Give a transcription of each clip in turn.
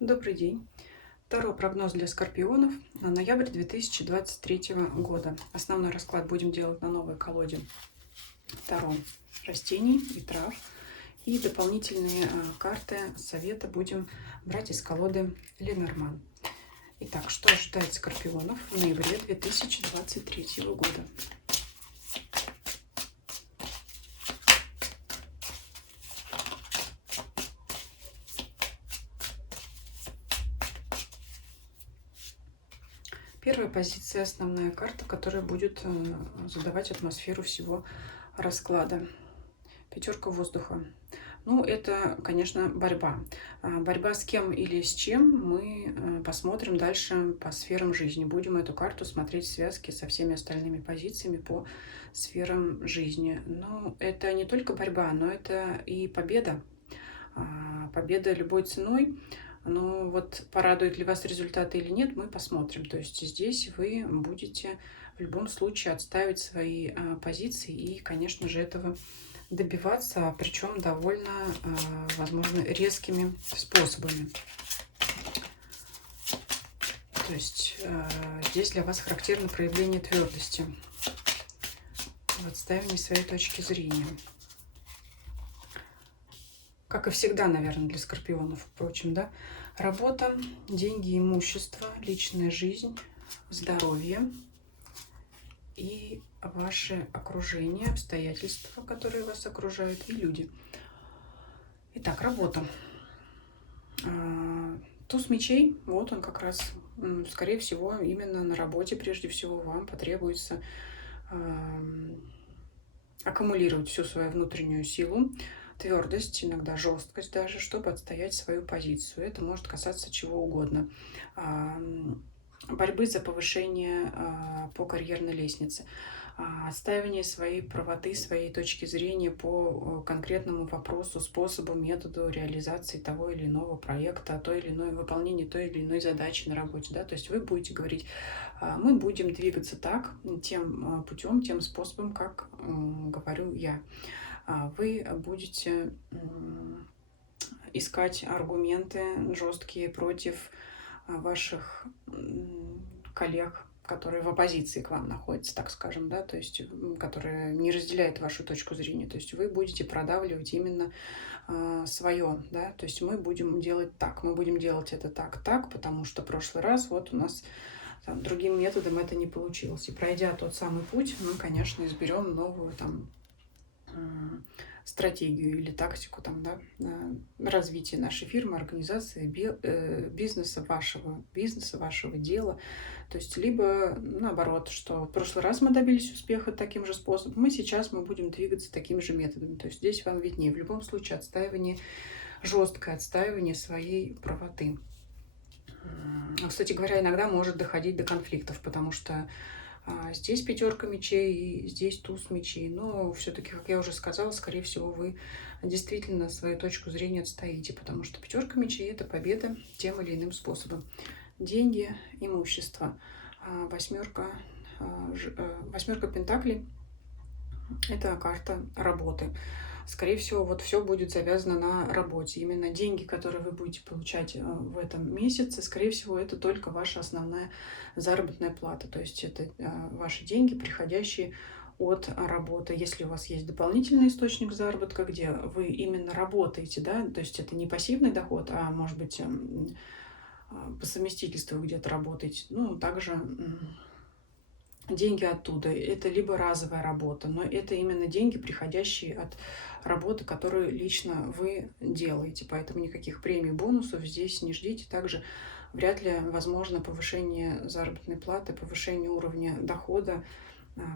Добрый день. Второй прогноз для скорпионов на ноябрь 2023 года. Основной расклад будем делать на новой колоде Таро растений и трав. И дополнительные карты совета будем брать из колоды Ленорман. Итак, что ожидает скорпионов в ноябре 2023 года? Первая позиция, основная карта, которая будет задавать атмосферу всего расклада. Пятерка воздуха. Ну, это, конечно, борьба. Борьба с кем или с чем мы посмотрим дальше по сферам жизни. Будем эту карту смотреть в связке со всеми остальными позициями по сферам жизни. Но это не только борьба, но это и победа. Победа любой ценой. Но вот порадует ли вас результаты или нет, мы посмотрим. То есть здесь вы будете в любом случае отстаивать свои позиции и, конечно же, этого добиваться, причем довольно, возможно, резкими способами. То есть здесь для вас характерно проявление твердости в отстаивании своей точки зрения. Как и всегда, наверное, для скорпионов, впрочем, да. Работа, деньги, имущество, личная жизнь, здоровье и ваше окружение, обстоятельства, которые вас окружают, и люди. Итак, работа. Туз мечей, вот он как раз, скорее всего, именно на работе прежде всего вам потребуется аккумулировать всю свою внутреннюю силу, твердость, иногда жесткость даже, чтобы отстоять свою позицию. Это может касаться чего угодно. Борьбы за повышение по карьерной лестнице, отстаивание своей правоты, своей точки зрения по конкретному вопросу, способу, методу реализации того или иного проекта, той или иной выполнения той или иной задачи на работе. Да? То есть вы будете говорить, мы будем двигаться так, тем путем, тем способом, как говорю я. Вы будете искать аргументы жесткие против ваших коллег, которые в оппозиции к вам находятся, так скажем, да, то есть которые не разделяют вашу точку зрения. То есть вы будете продавливать именно свое, да, то есть мы будем делать так, мы будем делать это так, потому что в прошлый раз вот у нас там, другим методом это не получилось. И пройдя тот самый путь, мы, конечно, изберем новую там стратегию или тактику там, да, развития нашей фирмы, организации, бизнеса, вашего дела. То есть либо наоборот, что в прошлый раз мы добились успеха таким же способом, сейчас мы будем двигаться такими же методами. То есть здесь вам виднее. В любом случае отстаивание, жесткое отстаивание своей правоты. Кстати говоря, иногда может доходить до конфликтов, потому что здесь пятерка мечей и здесь туз мечей. Но все-таки, как я уже сказала, скорее всего, вы действительно свою точку зрения отстоите, потому что пятерка мечей – это победа тем или иным способом. Деньги, имущество. Восьмерка пентаклей – это карта работы. Скорее всего, вот все будет завязано на работе. Именно деньги, которые вы будете получать в этом месяце, скорее всего, это только ваша основная заработная плата. То есть это ваши деньги, приходящие от работы. Если у вас есть дополнительный источник заработка, где вы именно работаете, да, то есть это не пассивный доход, а может быть по совместительству вы где-то работаете, ну, также деньги оттуда. Это либо разовая работа, но это именно деньги, приходящие от работы, которую лично вы делаете. Поэтому никаких премий, бонусов здесь не ждите. Также вряд ли возможно повышение заработной платы, повышение уровня дохода,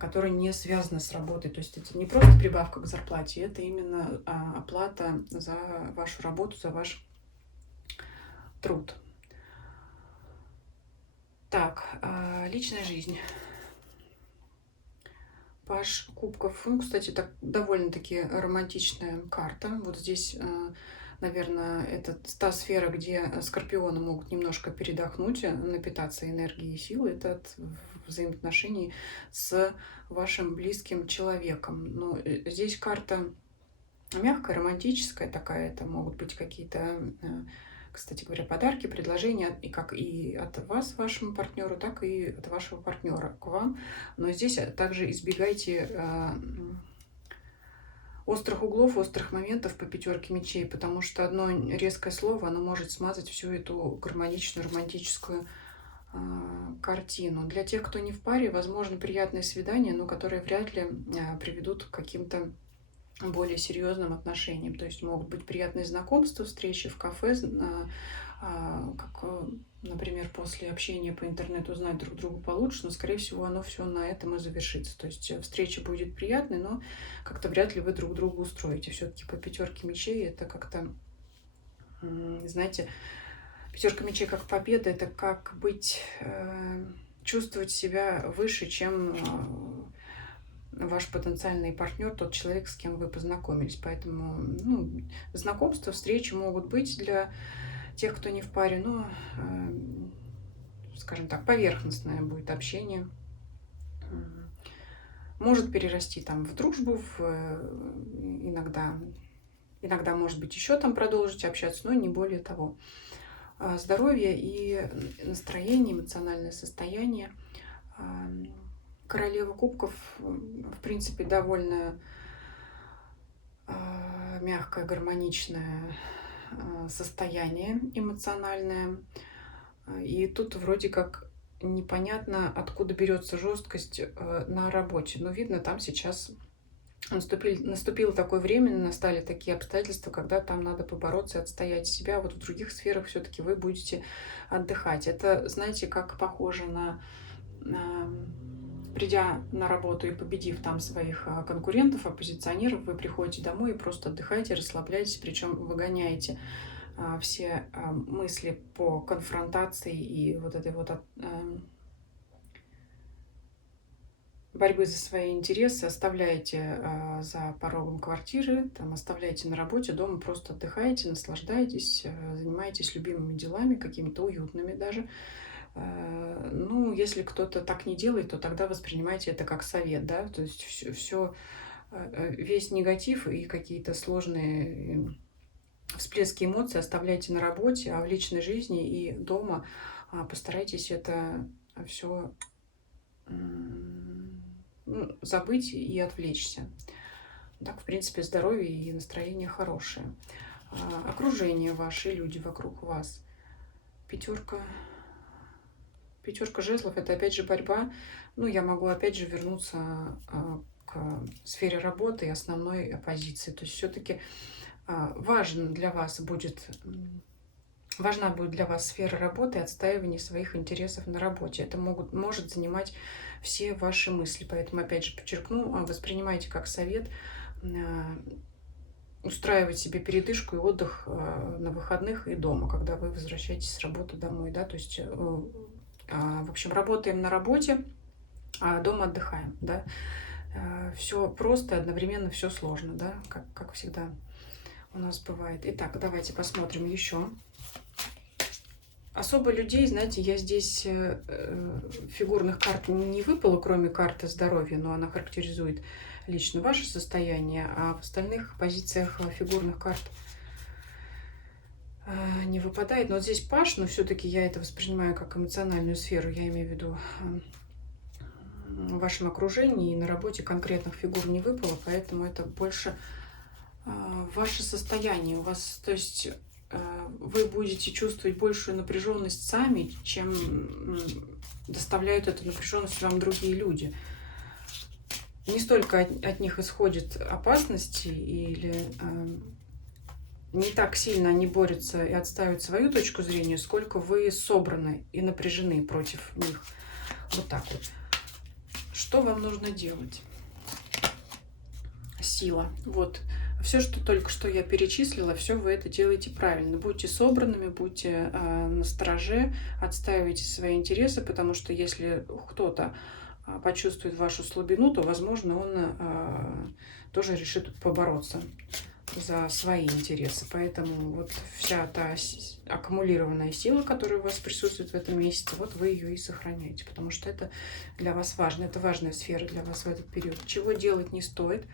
которое не связано с работой. То есть это не просто прибавка к зарплате, это именно оплата за вашу работу, за ваш труд. Так, личная жизнь. Паж кубков. Ну, кстати, так довольно-таки романтичная карта. Вот здесь, наверное, это та сфера, где скорпионы могут немножко передохнуть, напитаться энергией и силой. Это от взаимоотношений с вашим близким человеком. Но здесь карта мягкая, романтическая такая. Это могут быть какие-то кстати говоря, подарки, предложения, и как и от вас вашему партнеру, так и от вашего партнера к вам. Но здесь также избегайте острых углов, острых моментов по пятерке мечей, потому что одно резкое слово, оно может смазать всю эту гармоничную, романтическую картину. Для тех, кто не в паре, возможно, приятные свидания, но которые вряд ли приведут к каким-то более серьезным отношениям. То есть могут быть приятные знакомства, встречи в кафе, как, например, после общения по интернету узнать друг друга получше, но, скорее всего, оно все на этом и завершится. То есть встреча будет приятной, но как-то вряд ли вы друг друга устроите. Все-таки по пятерке мечей это как-то, знаете, пятерка мечей как победа, это как быть, чувствовать себя выше, чем ваш потенциальный партнер, тот человек, с кем вы познакомились. Поэтому знакомства, встречи могут быть для тех, кто не в паре, но, скажем так, поверхностное будет общение. Может перерасти там в дружбу, иногда, может быть, еще там продолжите общаться, но не более того. Здоровье и настроение, эмоциональное состояние. Королева кубков, в принципе, довольно мягкое, гармоничное состояние эмоциональное. И тут вроде как непонятно, откуда берется жесткость на работе. Но видно, там сейчас наступило такое время, настали такие обстоятельства, когда там надо побороться и отстоять себя. Вот в других сферах все-таки вы будете отдыхать. Это, знаете, как похоже на придя на работу и победив там своих конкурентов, оппозиционеров, вы приходите домой и просто отдыхаете, расслабляетесь, причем выгоняете все мысли по конфронтации и вот этой вот борьбы за свои интересы, оставляете за порогом квартиры, там, оставляете на работе, дома просто отдыхаете, наслаждаетесь, занимаетесь любимыми делами, какими-то уютными даже. Ну, если кто-то так не делает, то тогда воспринимайте это как совет, да, то есть весь негатив и какие-то сложные всплески эмоций оставляйте на работе, а в личной жизни и дома постарайтесь это все забыть и отвлечься. Так, в принципе, здоровье и настроение хорошее. Окружение ваше, люди вокруг вас. Пятерка жезлов — это опять же борьба. Ну, я могу опять же вернуться к сфере работы и основной позиции. То есть все-таки важна будет для вас сфера работы и отстаивание своих интересов на работе. Это может занимать все ваши мысли. Поэтому, опять же, подчеркну, воспринимайте как совет устраивать себе передышку и отдых на выходных и дома, когда вы возвращаетесь с работы домой. Да? То есть, в общем, работаем на работе, а дома отдыхаем. Да? Все просто, одновременно все сложно, да? Как всегда у нас бывает. Итак, давайте посмотрим еще. Особо людей, знаете, я здесь фигурных карт не выпала, кроме карты здоровья, но она характеризует лично ваше состояние, а в остальных позициях фигурных карт не выпадает. Но вот здесь Паш, но все-таки я это воспринимаю как эмоциональную сферу, я имею в виду в вашем окружении и на работе конкретных фигур не выпало, поэтому это больше ваше состояние. У вас, то есть вы будете чувствовать большую напряженность сами, чем доставляют эту напряженность вам другие люди. Не столько от них исходит опасности или не так сильно они борются и отстаивают свою точку зрения, сколько вы собраны и напряжены против них. Вот так вот. Что вам нужно делать? Сила. Вот. Все, что только что я перечислила, все вы это делаете правильно. Будьте собранными, будьте настороже, отстаивайте свои интересы, потому что если кто-то почувствует вашу слабину, то, возможно, он тоже решит побороться за свои интересы. Поэтому вот вся та аккумулированная сила, которая у вас присутствует в этом месяце, вот вы ее и сохраняете, потому что это для вас важно. Это важная сфера для вас в этот период. Чего делать не стоит.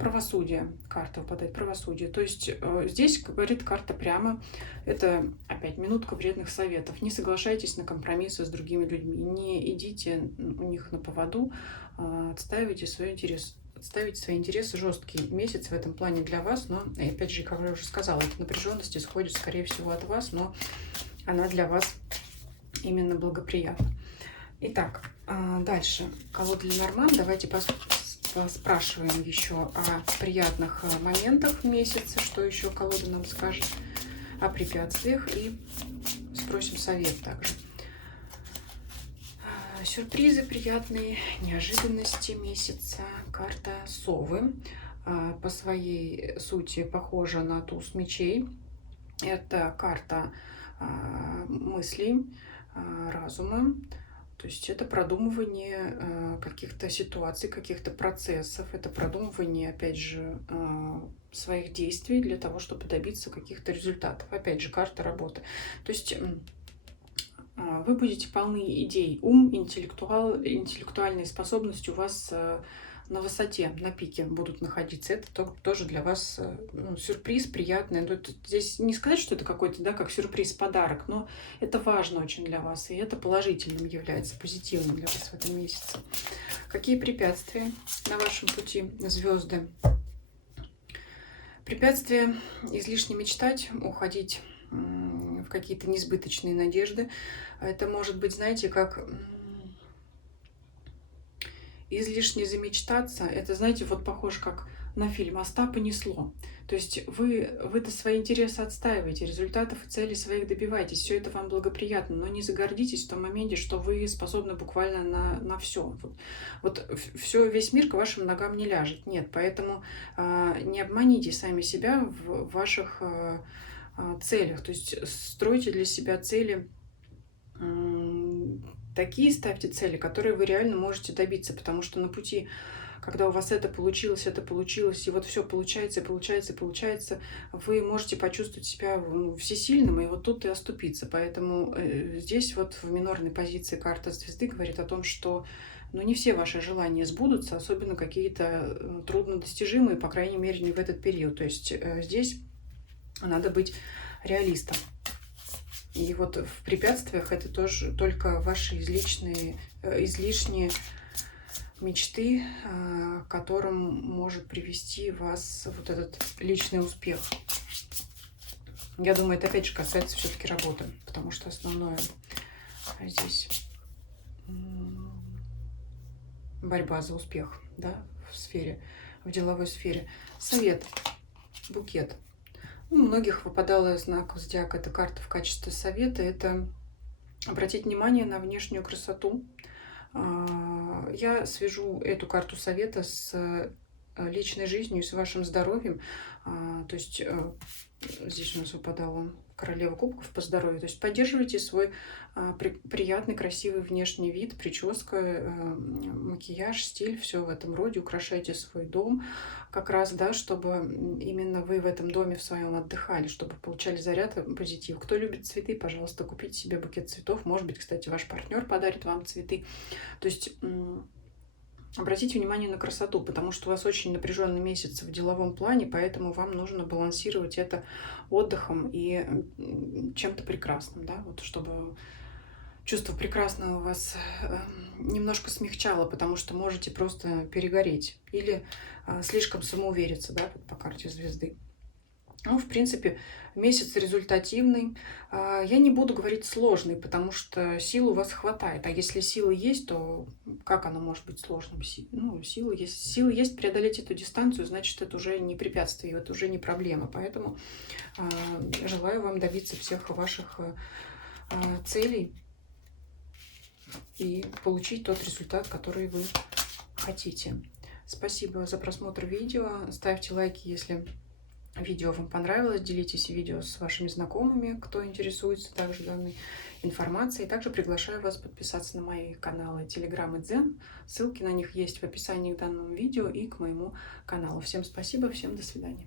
Правосудие, карта выпадает, правосудие. То есть здесь говорит карта прямо, это опять минутка вредных советов. Не соглашайтесь на компромиссы с другими людьми, не идите у них на поводу, отстаивайте свой интерес. Отставить свои интересы. Жесткий месяц в этом плане для вас, но, и опять же, как я уже сказала, эта напряженность исходит, скорее всего, от вас, но она для вас именно благоприятна. Итак, дальше. Колода Ленорман. Давайте поспрашиваем еще о приятных моментах в месяце, что еще колода нам скажет, о препятствиях, и спросим совет также. Сюрпризы приятные, неожиданности месяца. Карта совы. По своей сути похожа на туз мечей. Это карта мыслей, разума. То есть это продумывание каких-то ситуаций, каких-то процессов. Это продумывание, опять же, своих действий для того, чтобы добиться каких-то результатов. Опять же, карта работы. То есть вы будете полны идей. Ум, интеллектуальные способности у вас на высоте, на пике будут находиться. Это тоже для вас сюрприз приятный. Но здесь не сказать, что это какой-то, да, как сюрприз-подарок, но это важно очень для вас, и это положительным является, позитивным для вас в этом месяце. Какие препятствия на вашем пути, звезды? Препятствия: излишне мечтать, уходить в какие-то несбыточные надежды. Это может быть, знаете, как излишне замечтаться. Это, знаете, вот похоже как на фильм «Остап понесло». То есть вы-то свои интересы отстаиваете, результатов и целей своих добиваетесь. Все это вам благоприятно, но не загордитесь в том моменте, что вы способны буквально на все. Вот все, весь мир к вашим ногам не ляжет. Нет, поэтому не обманите сами себя в ваших целях. То есть стройте для себя цели, такие ставьте цели, которые вы реально можете добиться, потому что на пути, когда у вас это получилось, и вот все получается, вы можете почувствовать себя всесильным, и вот тут и оступиться. Поэтому здесь вот в минорной позиции карта звезды говорит о том, что не все ваши желания сбудутся, особенно какие-то труднодостижимые, по крайней мере, не в этот период. То есть здесь надо быть реалистом. И вот в препятствиях это тоже только ваши излишние мечты, к которым может привести вас вот этот личный успех. Я думаю, это опять же касается все-таки работы, потому что основное здесь борьба за успех, да, в деловой сфере. Совет: букет. У многих выпадала знак зодиака, эта карта в качестве совета. Это обратить внимание на внешнюю красоту. Я свяжу эту карту совета с личной жизнью и с вашим здоровьем. То есть здесь у нас выпадала королева кубков по здоровью. То есть поддерживайте свой приятный, красивый внешний вид, прическа, макияж, стиль, все в этом роде. Украшайте свой дом как раз, да, чтобы именно вы в этом доме в своем отдыхали, чтобы получали заряд, позитив. Кто любит цветы, пожалуйста, купите себе букет цветов. Может быть, кстати, ваш партнер подарит вам цветы. То есть обратите внимание на красоту, потому что у вас очень напряженный месяц в деловом плане, поэтому вам нужно балансировать это отдыхом и чем-то прекрасным, да, вот чтобы чувство прекрасного у вас немножко смягчало, потому что можете просто перегореть или слишком самоувериться, да, вот по карте звезды. Ну, в принципе, месяц результативный. Я не буду говорить сложный, потому что сил у вас хватает. А если силы есть, то как оно может быть сложным? Силы есть. Силы есть преодолеть эту дистанцию, значит, это уже не препятствие, это уже не проблема. Поэтому желаю вам добиться всех ваших целей и получить тот результат, который вы хотите. Спасибо за просмотр видео. Ставьте лайки, если видео вам понравилось, делитесь видео с вашими знакомыми, кто интересуется также данной информацией. Также приглашаю вас подписаться на мои каналы Telegram и Дзен. Ссылки на них есть в описании к данному видео и к моему каналу. Всем спасибо, всем до свидания.